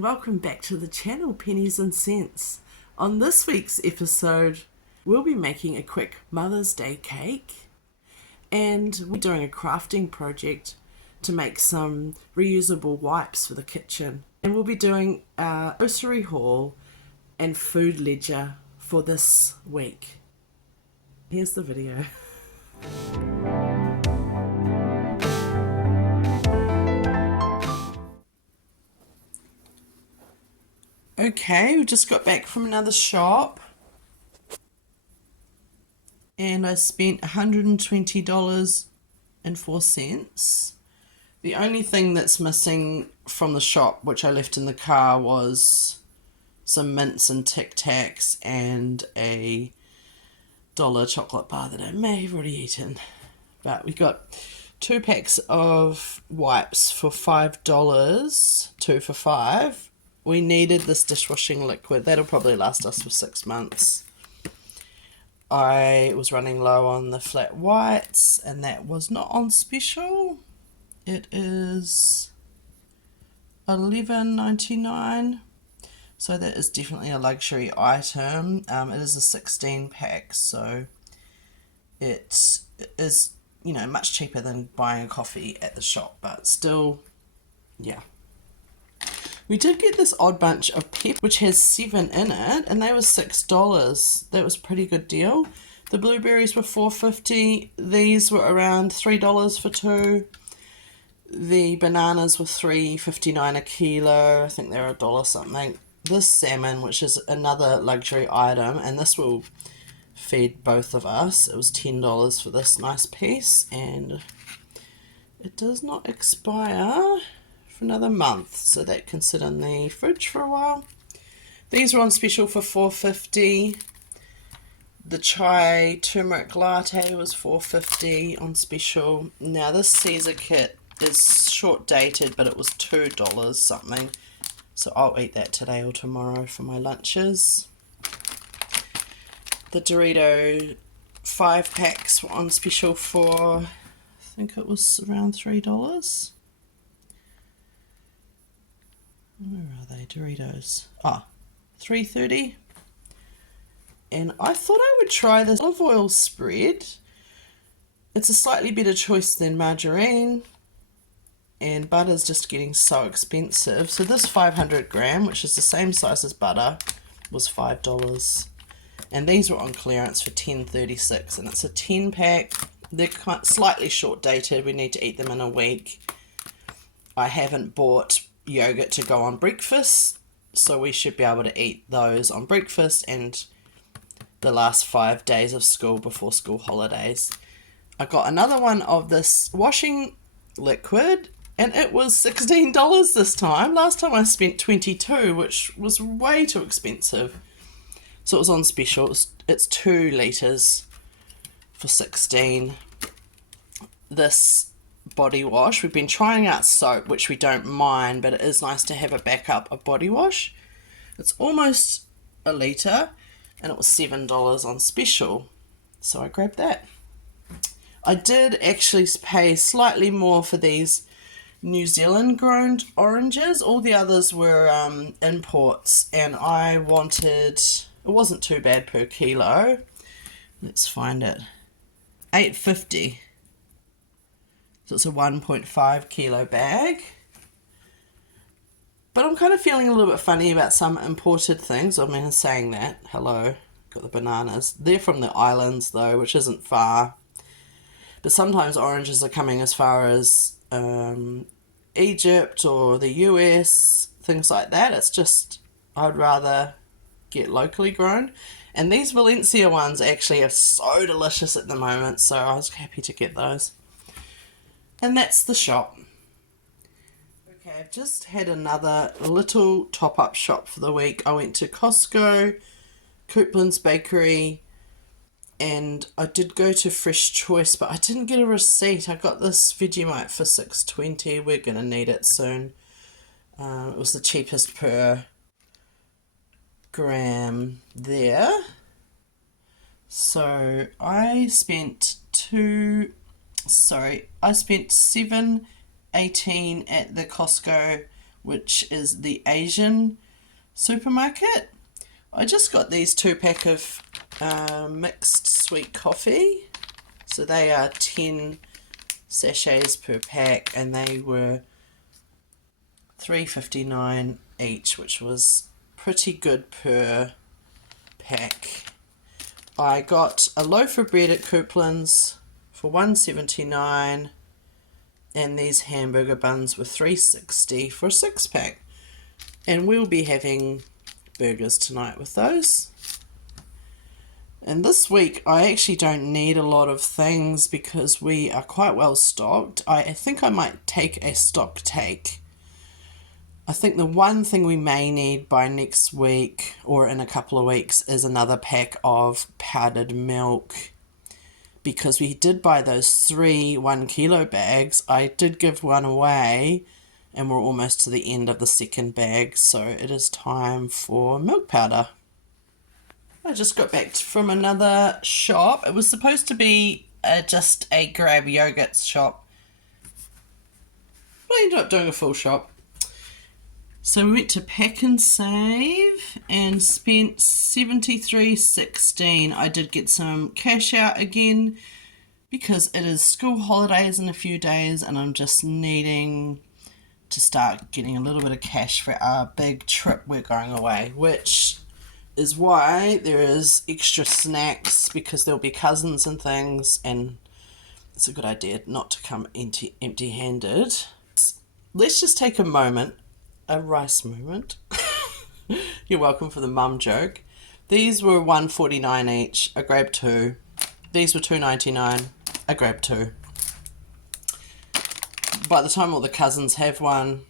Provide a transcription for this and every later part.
and welcome back to the channel Pennies and Cents. On this week's episode, we'll be making a quick Mother's Day cake, and we're doing a crafting project to make some reusable wipes for the kitchen. And we'll be doing a grocery haul and food ledger for this week. Here's the video. Okay, we just got back from another shop and I spent $120.04. The only thing that's missing from the shop, which I left in the car, was some mints and Tic Tacs and a dollar chocolate bar that I may have already eaten. But we got 2 packs of wipes for $5, 2 for $5. We needed this dishwashing liquid. That'll probably last us for 6 months. I was running low on the flat whites, and that was not on special. It is $11.99, so that is definitely a luxury item. It is a 16 pack, so it is, you know, much cheaper than buying a coffee at the shop, but still, yeah. We did get this odd bunch of pep, which has 7 in it, and they were $6. That was a pretty good deal. The blueberries were $4.50. These were around $3 for 2. The bananas were $3.59 a kilo. I think they're $1 something. This salmon, which is another luxury item, and this will feed both of us. It was $10 for this nice piece, and it does not expire another month, so that can sit in the fridge for a while. These were on special for $4.50. The chai turmeric latte was $4.50 on special. Now this Caesar kit is short dated, but it was $2 something, so I'll eat that today or tomorrow for my lunches. The Dorito 5 packs were on special for, I think it was around $3. Where are they? Doritos. $3.30. And I thought I would try this olive oil spread. It's a slightly better choice than margarine. And butter's just getting so expensive. So this 500 gram, which is the same size as butter, was $5. And these were on clearance for $10.36. And it's a 10 pack. They're slightly short dated. We need to eat them in a week. I haven't bought yogurt to go on breakfast, so we should be able to eat those on breakfast and the last 5 days of school before school holidays. I got another one of this washing liquid, and it was $16 this time. Last time I spent $22, which was way too expensive. So it was on special. It's 2 litres for $16. This body wash, we've been trying out soap, which we don't mind, but it is nice to have a backup of body wash. It's almost a litre, and it was $7 on special, so I grabbed that. I did actually pay slightly more for these New Zealand grown oranges. All the others were imports, and I wanted, it wasn't too bad per kilo. Let's find it. $8.50. So it's a 1.5 kilo bag. But I'm kind of feeling a little bit funny about some imported things. I mean, saying that, hello, got the bananas. They're from the islands though, which isn't far. But sometimes oranges are coming as far as Egypt or the US, things like that. It's just, I'd rather get locally grown. And these Valencia ones actually are so delicious at the moment, so I was happy to get those. And that's the shop. Okay, I've just had another little top-up shop for the week. I went to Costco, Coupland's Bakery, and I did go to Fresh Choice, but I didn't get a receipt. I got this Vegemite for $6.20. We're going to need it soon. It was the cheapest per gram there. So I spent $7.18 at the Costco which is the Asian supermarket. I just got these 2-pack of mixed sweet coffee. So they are 10 sachets per pack, and they were $3.59 each, which was pretty good per pack. I got a loaf of bread at Coupland's for $1.79, and these hamburger buns were $3.60 for a 6-pack. And we'll be having burgers tonight with those. And this week I actually don't need a lot of things because we are quite well stocked. I think I might take a stock take. I think the one thing we may need by next week or in a couple of weeks is another pack of powdered milk, because we did buy those 3 1-kilo bags. I did give one away and we're almost to the end of the second bag, so it is time for milk powder. I just got back from another shop. It was supposed to be just a grab yogurts shop, but I ended up doing a full shop. So we went to Pack and Save and spent $73.16. I did get some cash out again because it is school holidays in a few days and I'm just needing to start getting a little bit of cash for our big trip we're going away, which is why there is extra snacks, because there'll be cousins and things, and it's a good idea not to come empty-handed. Let's just take a rice moment. You're welcome for the mum joke. These were $1.49 each. I grabbed 2. These were $2.99. I grabbed 2. By the time all the cousins have one,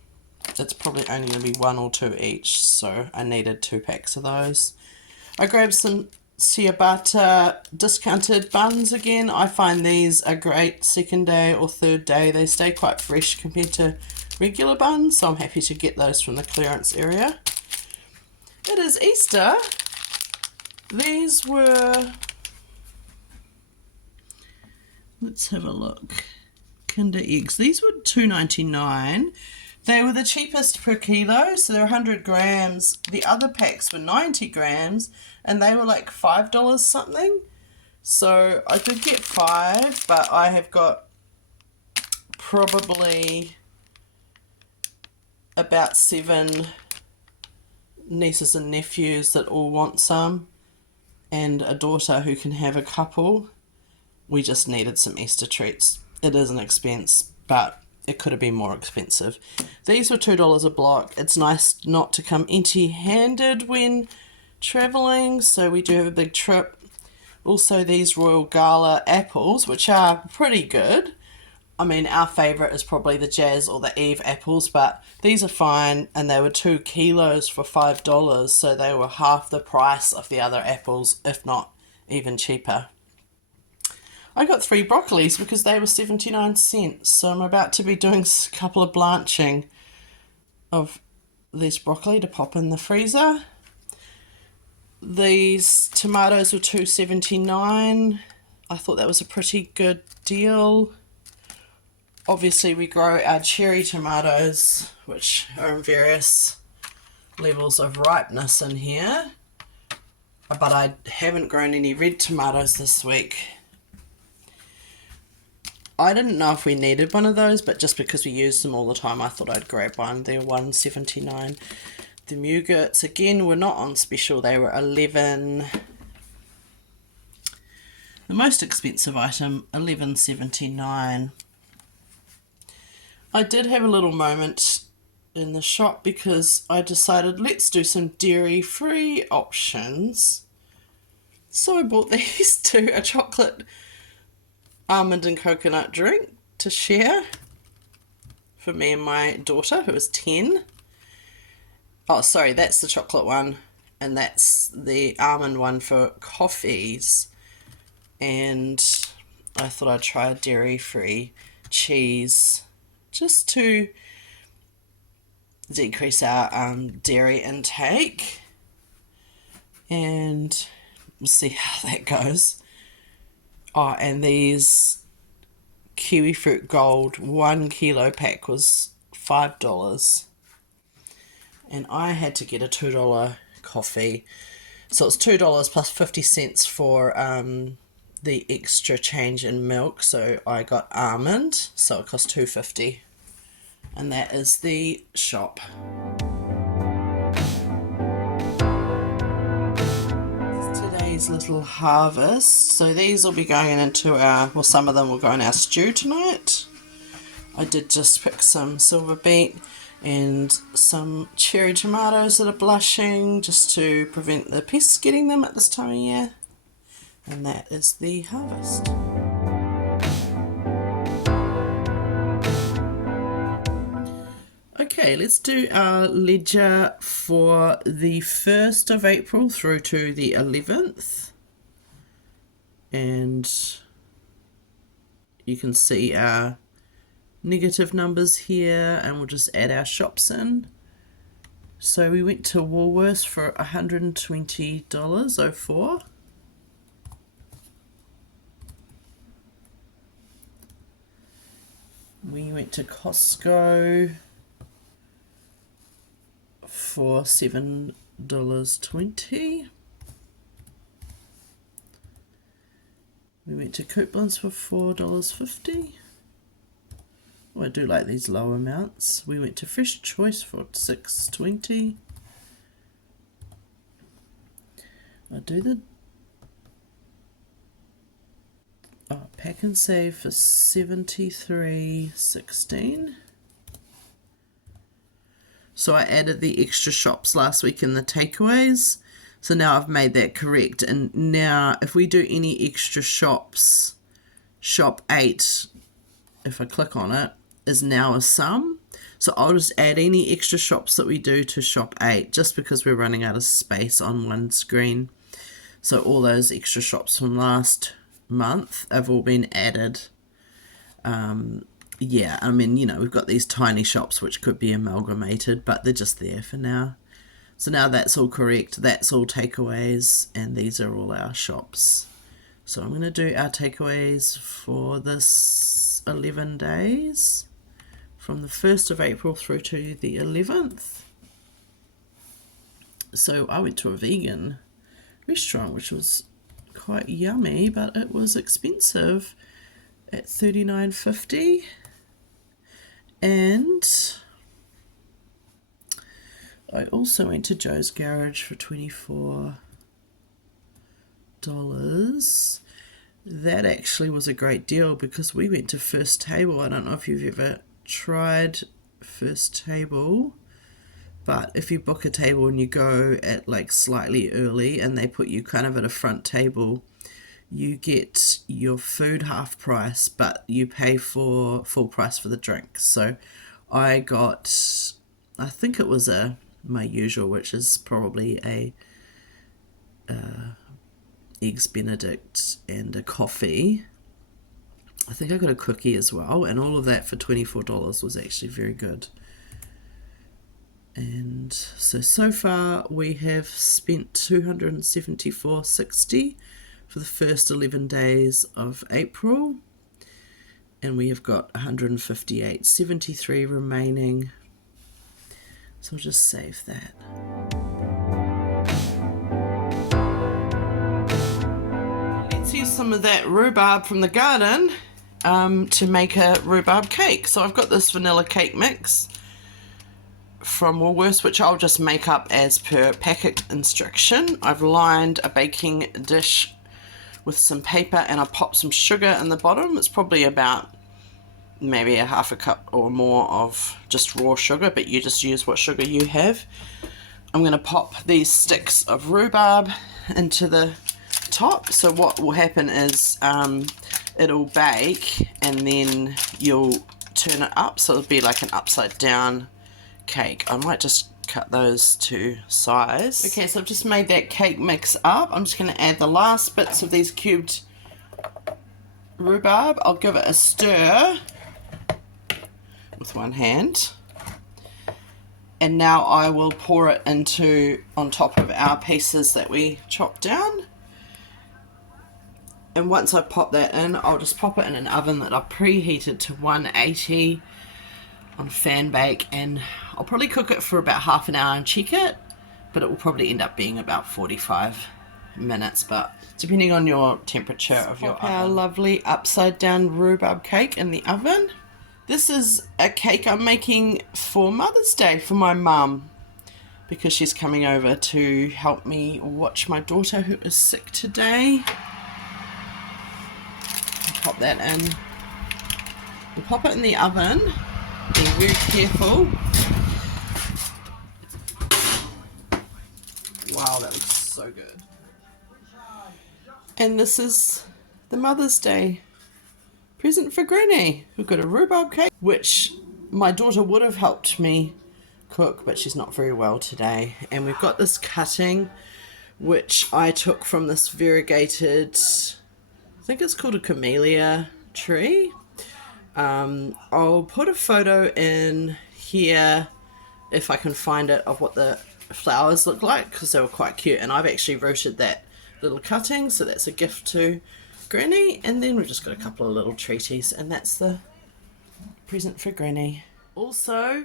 it's probably only going to be 1 or 2 each, so I needed 2 packs of those. I grabbed some ciabatta discounted buns again. I find these a great second day or third day. They stay quite fresh compared to regular buns, so I'm happy to get those from the clearance area. It is Easter. These were, let's have a look, Kinder Eggs. These were $2.99. They were the cheapest per kilo, so they're 100 grams. The other packs were 90 grams, and they were like $5 something. So I did get 5, but I have got probably about 7 nieces and nephews that all want some, and a daughter who can have a couple. We just needed some Easter treats. It is an expense, but it could have been more expensive. These were $2 a block. It's nice not to come empty-handed when travelling, so we do have a big trip. Also, these Royal Gala apples, which are pretty good. I mean, our favourite is probably the Jazz or the Eve apples, but these are fine, and they were 2 kilos for $5, so they were half the price of the other apples, if not even cheaper. I got 3 broccolis because they were 79 cents, so I'm about to be doing a couple of blanching of this broccoli to pop in the freezer. These tomatoes were $2.79. I thought that was a pretty good deal. Obviously we grow our cherry tomatoes, which are in various levels of ripeness in here, but I haven't grown any red tomatoes this week. I didn't know if we needed one of those, but just because we use them all the time, I thought I'd grab one. They're $1.79. The Mugurts, again, were not on special. They were $11. The most expensive item, $11.79. I did have a little moment in the shop because I decided let's do some dairy-free options. So I bought these 2, a chocolate almond and coconut drink to share for me and my daughter, who is 10. Oh, sorry, that's the chocolate one, and that's the almond one for coffees. And I thought I'd try a dairy-free cheese just to decrease our dairy intake, and we'll see how that goes. Oh, and these kiwi fruit gold 1 kilo pack was $5. and I had to get a $2 coffee. So it's $2 plus 50 cents for the extra change in milk. So I got almond, so it cost $2.50, and that is the shop. Today's little harvest. So these will be going into our, well, some of them will go in our stew tonight. I did just pick some silver beet and some cherry tomatoes that are blushing, just to prevent the pests getting them at this time of year. And that is the harvest. Okay, let's do our ledger for the 1st of April through to the 11th. And you can see our negative numbers here, and we'll just add our shops in. So we went to Woolworths for $120.04. We went to Costco for $7.20. We went to Coupons for $4.50. Oh, I do like these low amounts. We went to Fresh Choice for $6.20. I do the Pack and Save for $73.16. So I added the extra shops last week in the takeaways. So now I've made that correct. And now if we do any extra shops, shop 8, if I click on it, is now a sum. So I'll just add any extra shops that we do to shop 8, just because we're running out of space on one screen. So all those extra shops from last month have all been added. Yeah, I mean, you know, we've got these tiny shops which could be amalgamated, but they're just there for now. So now that's all correct. That's all takeaways, and these are all our shops. So I'm going to do our takeaways for this 11 days, from the 1st of April through to the 11th. So I went to a vegan restaurant, which was quite yummy, but it was expensive at $39.50. And I also went to Joe's Garage for $24. That actually was a great deal because we went to First Table. I don't know if you've ever tried First Table, but if you book a table and you go at like slightly early and they put you kind of at a front table, you get your food half price, but you pay for full price for the drinks. So I got, I think it was my usual, which is probably a Eggs Benedict and a coffee. I think I got a cookie as well, and all of that for $24 was actually very good. And so far we have spent $274.60 for the first 11 days of April, and we have got $158.73 remaining. So I'll just save that. Let's use some of that rhubarb from the garden to make a rhubarb cake. So I've got this vanilla cake mix from Woolworths, which I'll just make up as per packet instruction. I've lined a baking dish with some paper, and I popped some sugar in the bottom. It's probably about maybe a half a cup or more of just raw sugar, but you just use what sugar you have. I'm going to pop these sticks of rhubarb into the top. So what will happen is it'll bake, and then you'll turn it up, so it'll be like an upside down cake. I might just cut those to size. Okay, so I've just made that cake mix up. I'm just going to add the last bits of these cubed rhubarb. I'll give it a stir with one hand, and now I will pour it into on top of our pieces that we chopped down. And once I pop that in, I'll just pop it in an oven that I've preheated to 180. on fan bake, and I'll probably cook it for about half an hour and check it, but it will probably end up being about 45 minutes, but depending on your temperature of your oven. Our lovely upside down rhubarb cake in the oven. This is a cake I'm making for Mother's Day for my mum, because she's coming over to help me watch my daughter who is sick today. I'll pop that in. We'll pop it in the oven, being very careful. Wow, that looks so good. And this is the Mother's Day present for Granny. We've got a rhubarb cake, which my daughter would have helped me cook, but she's not very well today. And we've got this cutting, which I took from this variegated, I think it's called a camellia tree. I'll put a photo in here if I can find it of what the flowers look like, because they were quite cute, and I've actually rooted that little cutting, so that's a gift to Granny. And then we've just got a couple of little treaties, and that's the present for Granny. Also,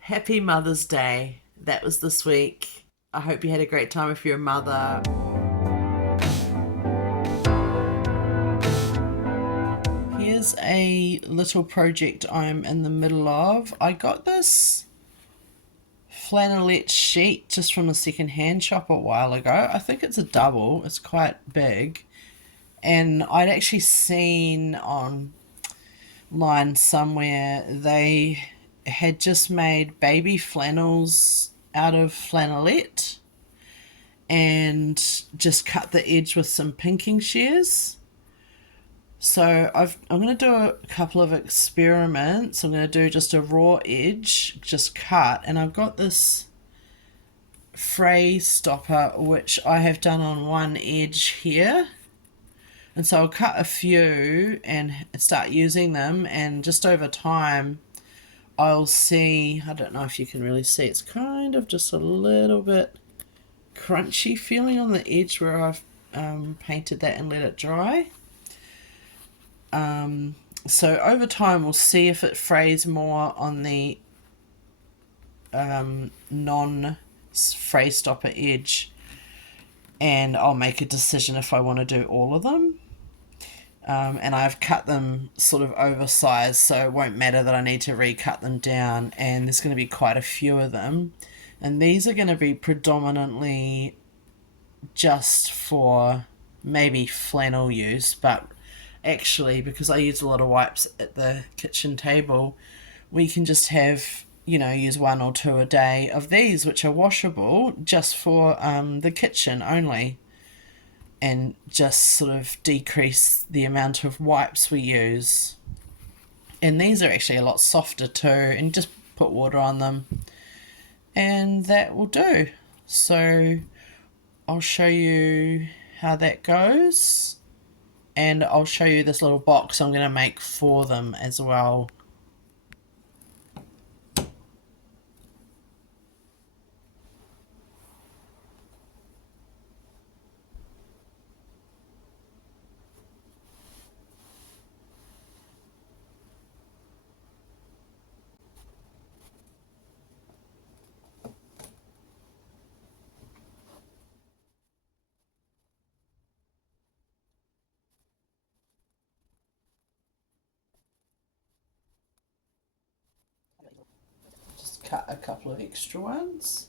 happy Mother's Day. That was this week. I hope you had a great time if you're a mother. Here's a little project I'm in the middle of. I got this flannelette sheet just from a second-hand shop a while ago. I think it's a double. It's quite big. And I'd actually seen online somewhere they had just made baby flannels out of flannelette and just cut the edge with some pinking shears. So I'm going to do a couple of experiments. I'm going to do just a raw edge, just cut. And I've got this fray stopper, which I have done on one edge here. And so I'll cut a few and start using them. And just over time, I'll see, I don't know if you can really see, it's kind of just a little bit crunchy feeling on the edge where I've painted that and let it dry. So over time we'll see if it frays more on the non-fray stopper edge, and I'll make a decision if I want to do all of them. And I've cut them sort of oversized, so it won't matter that I need to recut them down, and there's going to be quite a few of them. And these are going to be predominantly just for maybe flannel use, but actually, because I use a lot of wipes at the kitchen table, we can just have, use one or two a day of these, which are washable, just for the kitchen only, and just sort of decrease the amount of wipes we use. And these are actually a lot softer too, and just put water on them, and that will do. So I'll show you how that goes. And I'll show you this little box I'm going to make for them as well. Just cut a couple of extra ones.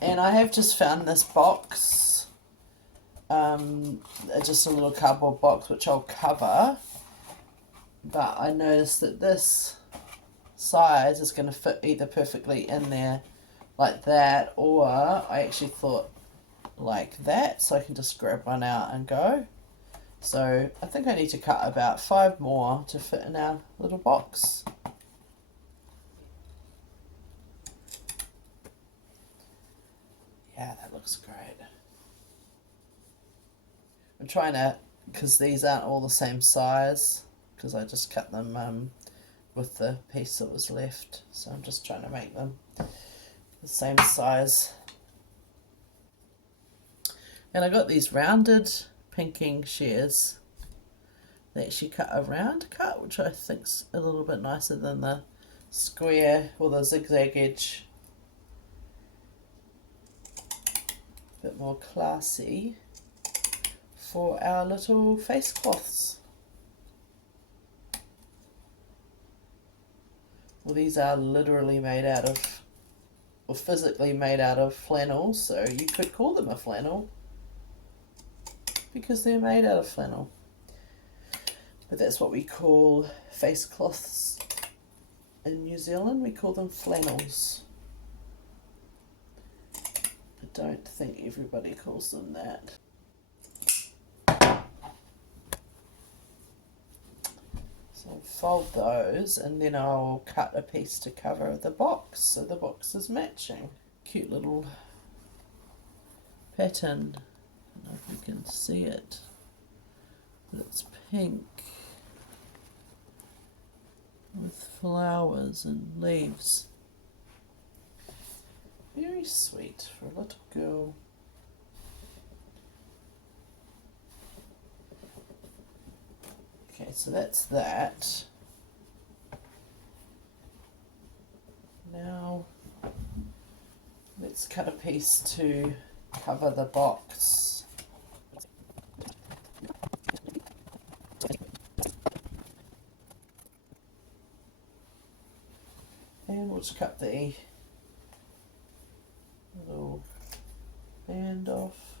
And I have just found this box, just a little cardboard box which I'll cover, but I noticed that this size is going to fit either perfectly in there like that, or I actually thought like that, so I can just grab one out and go. So I think I need to cut about 5 more to fit in our little box. Yeah, that looks great. I'm trying to, because these aren't all the same size, because I just cut them with the piece that was left, so I'm just trying to make them the same size. And I got these rounded pinking shears. They actually cut a round cut, which I think's a little bit nicer than the square with a zigzag edge. A bit more classy for our little face cloths. Well, these are literally made out of, or physically made out of flannels, so you could call them a flannel because they're made out of flannel. But that's what we call face cloths in New Zealand. We call them flannels. I don't think everybody calls them that. So I'll fold those and then I'll cut a piece to cover the box so the box is matching. Cute little pattern. I don't know if you can see it, but it's pink with flowers and leaves. Very sweet for a little girl. Okay, so that's that. Now let's cut a piece to cover the box. And we'll just cut the little band off.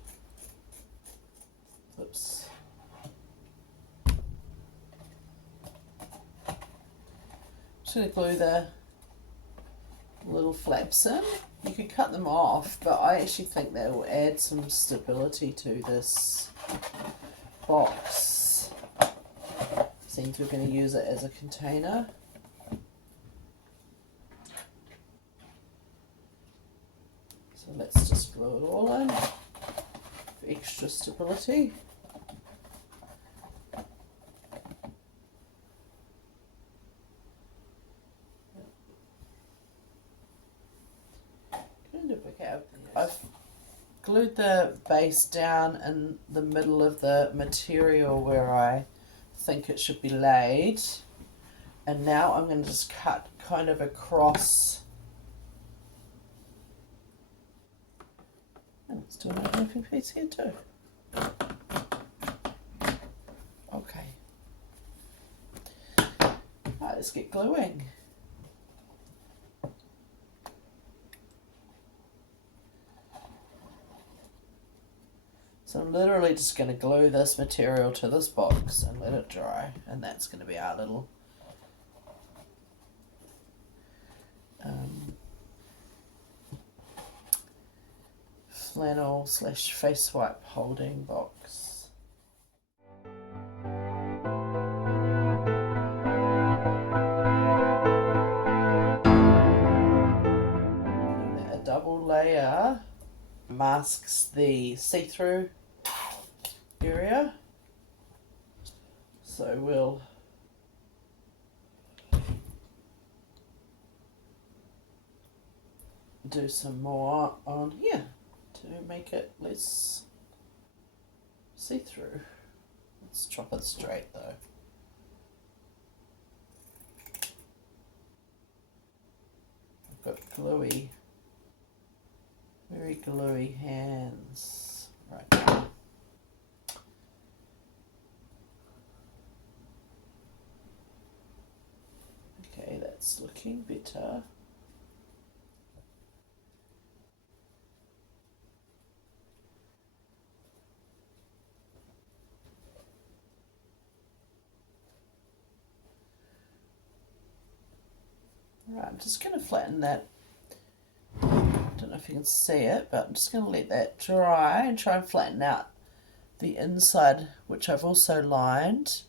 Oops. Just going to glue the little flaps in. You could cut them off, but I actually think that will add some stability to this box, since we're going to use it as a container. So let's just glue it all in for extra stability. I've glued the base down in the middle of the material where I think it should be laid, and now I'm going to just cut kind of across. And let's do another moving piece here too. Okay. Right, let's get gluing. So I'm literally just going to glue this material to this box and let it dry, and that's going to be our little flannel / face wipe holding box. A double layer masks the see-through area, so we'll do some more on here to make it less see-through. Let's chop it straight though. I've got gluey, very gluey hands right now. Okay, that's looking better. Right, I'm just going to flatten that. I don't know if you can see it, but I'm just going to let that dry and try and flatten out the inside, which I've also lined.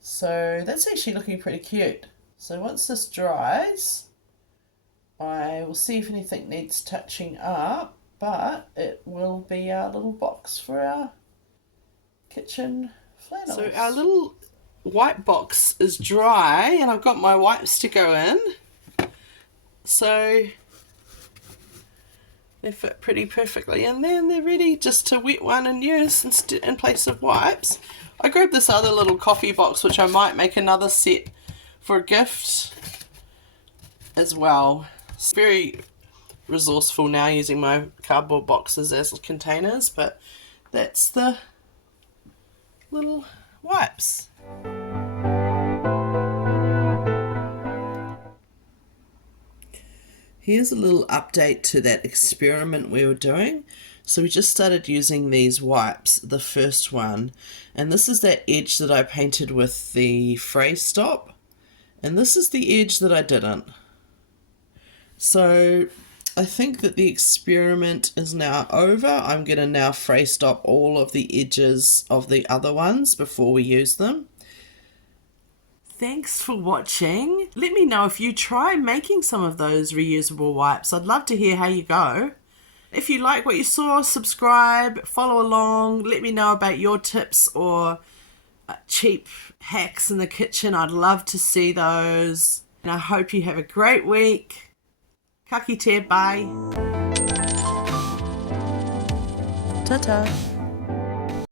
So that's actually looking pretty cute. So once this dries, I will see if anything needs touching up, but it will be our little box for our kitchen flannels. So our little white box is dry and I've got my wipes to go in. So they fit pretty perfectly in there and they're ready just to wet one and use in place of wipes. I grabbed this other little coffee box, which I might make another set for a gift. as well. It's very resourceful now using my cardboard boxes as containers, but that's the little wipes. Here's a little update to that experiment we were doing. So we just started using these wipes, the first one, and this is that edge that I painted with the fray stop, and this is the edge that I didn't. So I think that the experiment is now over. I'm going to now fray stop all of the edges of the other ones before we use them. Thanks for watching. Let me know if you try making some of those reusable wipes. I'd love to hear how you go. If you like what you saw, subscribe, follow along. Let me know about your tips or cheap hacks in the kitchen. I'd love to see those. And I hope you have a great week. Ka kite, bye. Ta-ta.